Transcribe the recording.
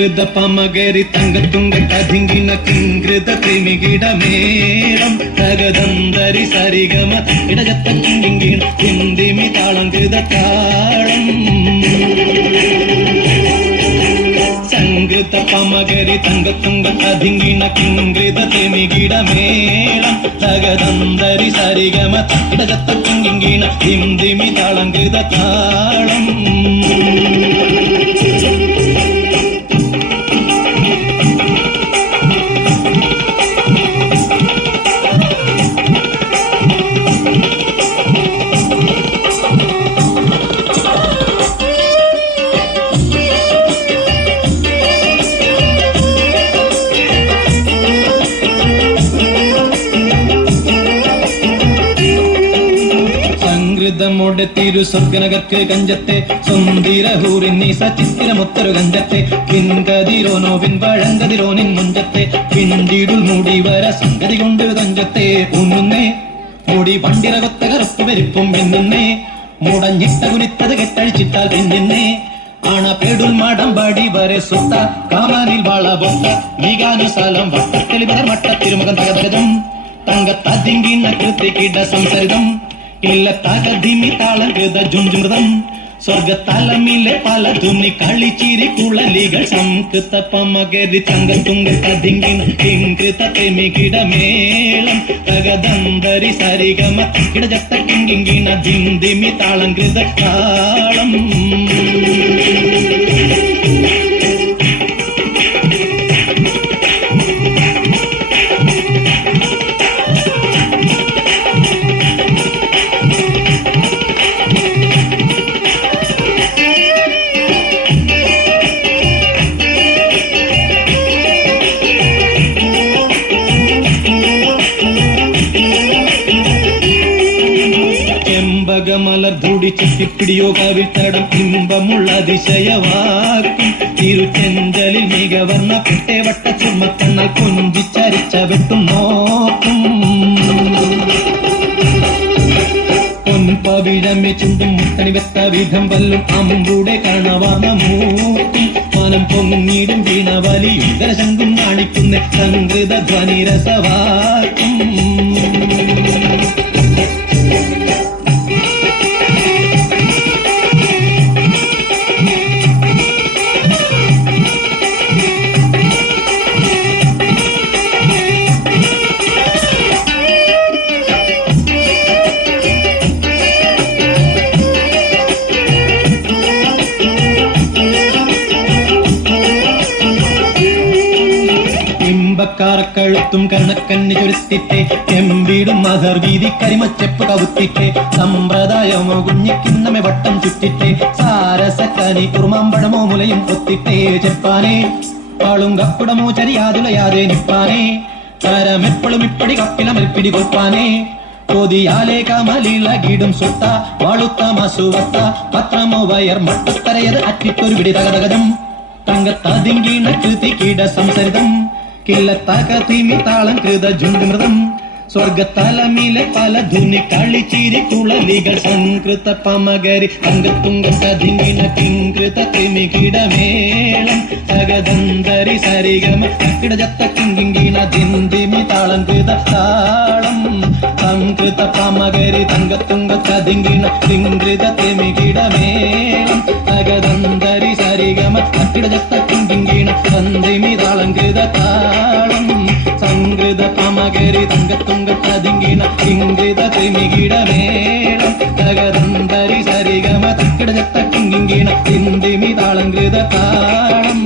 സംകൃത പമകരി തങ്കത്തുങ്ക കതിങ്കിന കിങ്കൃത ക്രിമികിടമേളം തകദന്തരി സരിഗമ ഇടജത്ത കിങ്കിണ ഹിന്ദിമി താളങ്കൃത താളം സംകൃത പമകരി തങ്കത്തുങ്ക കതിങ്കിണ കിങ്കൃത ക്രിമികിടമേളം തകദന്തരി സരിഗമ ഇടജത്ത കിങ്കിണ ഹിന്ദിമി താളങ്കൃത താളം ോടെ തിരു സ്വർഗനകർക്ക് കഞ്ചത്തെ സുന്ദരഹൂറിൻ സച്ചിത്തിരമൊത്തരു കഞ്ചത്തെ പിൻകതിരോനോ പിൻപഴങ്കതിരോനിൻ മുഞ്ചത്തെ പിണ്ടിടുൽ മൂടി വര സംഗതി കൊണ്ട് കഞ്ചത്തെ ഉണ്ണുന്നേ മൂടി വണ്ടിറകൊത്ത കറുപ്പ് വരിപ്പും പിന്നുന്നേ മുടഞ്ഞിട്ട കുനിത്തത് കെട്ടഴിച്ചിട്ടാൽ പിന്നുന്നേ ആണപേടുൽ മാടം പാടി വരെ സുത്ത കാമാനിൽ വളവൊത്ത മികാനുസാലം വട്ടത്തെളിവർ മട്ടത്തിരുമുഖം തകതകജം തങ്കത്തതിങ്കിണ കൃതികിട സംസരിതം ഇല്ല തകതിമി താളകൃത ജുംജുമൃതം സ്വർഗത്തലമിലെ പല തുന്നി കളിച്ചിരി കുളലികൾ സംകൃത പമകരി തങ്കത്തുങ്ക കതിങ്കിൻ കിങ്കൃത തെമികിടമേളം തകദന്തരി സരിഗമ ഇടജത്ത കിങ്കിങ്കിണ ജിന്ദിമി താളങ്കൃത താളം മലർ ധൂടി ചുറ്റിപ്പിടിയോ കവിത്തടം ഇമ്പമുള്ള അതിശയവാക്കും തിരുച്ചെഞ്ചലിൽ മികവർണ്ണ പെട്ടേവട്ട ചുമക്കണ്ണൽ കൊഞ്ചിച്ചരിച്ച വെട്ടും നോക്കും പൊൻപവിഴമെ ചുണ്ടും മുത്തണി വെത്ത വിധം വല്ലും അമ്പൂടെ കാണവാർന്ന മൂക്കും മനം പൊങ്ങിടും വീണ വലിയുദര ശങ്കും കാണിക്കുന്ന സംകൃത ധ്വനിരസവാക്കും കഴുത്തും കർണക്കണ്ണി ചുരുത്തിട്ടെ എമ്പീടും മഹർ വീതി കരിമച്ചെപ്പ് കവുത്തിട്ടെ സമ്പ്രദായമോ കുഞ്ഞിക്കിന്നമെ വട്ടം ചുറ്റിട്ടെ സാരസക്കനി കുറുമാമ്പഴമോ മുലയും പൊത്തിട്ടേ ചെപ്പാനേ പാളും കപ്പുടമോ ചരിയാതുലയാതെ നിപ്പാനേ തരമെപ്പോഴും ഇപ്പടി കപ്പിലമൽപ്പിടി കൊൽപ്പാനേ കൊതിയാലേ കമലിളകിടും സുത്ത വാളുത്ത മസുവത്ത പത്രമോ വയർ മട്ടത്തരയത് അറ്റിട്ടൊരു പിടി തകതകജം തങ്കത്തതിങ്കിണ കൃതികിട സംസരിതം കില്ലത്തകതിമി താളം കൃത ജുംജുമൃതം സ്വർഗത്തലമിലെ പല ധുനി കളിച്ചിരി കുളലികൾ സംകൃത പമകരി തങ്കത്തുങ്ക കതിങ്കിണ കിങ്കൃത ക്രിമികിടമേളം തകദന്തരി സരിഗമ ഇടജത്ത കിങ്കിങ്കിണ ജിന്ദിമി താളം കൃത താളം സംകൃത പമകരി തങ്കത്തുങ്ക കതിങ്കിണ കിങ്കൃത ക്രിമികിടമേളം തകദന്തരി സരിഗമ ഇടജത്ത കിങ്കിങ്കിണ ജിന്ദിമി താളം കൃത താളം സംകൃത പമകരി തങ്കത്തുങ്ക കതിങ്കിണ കിങ്കൃത ക്രിമികിടമേളം തകദന്തരി സരിഗമ ഇടജത്ത കിങ്കിങ്കിണ ജിന്ദിമി താളം കൃത താളം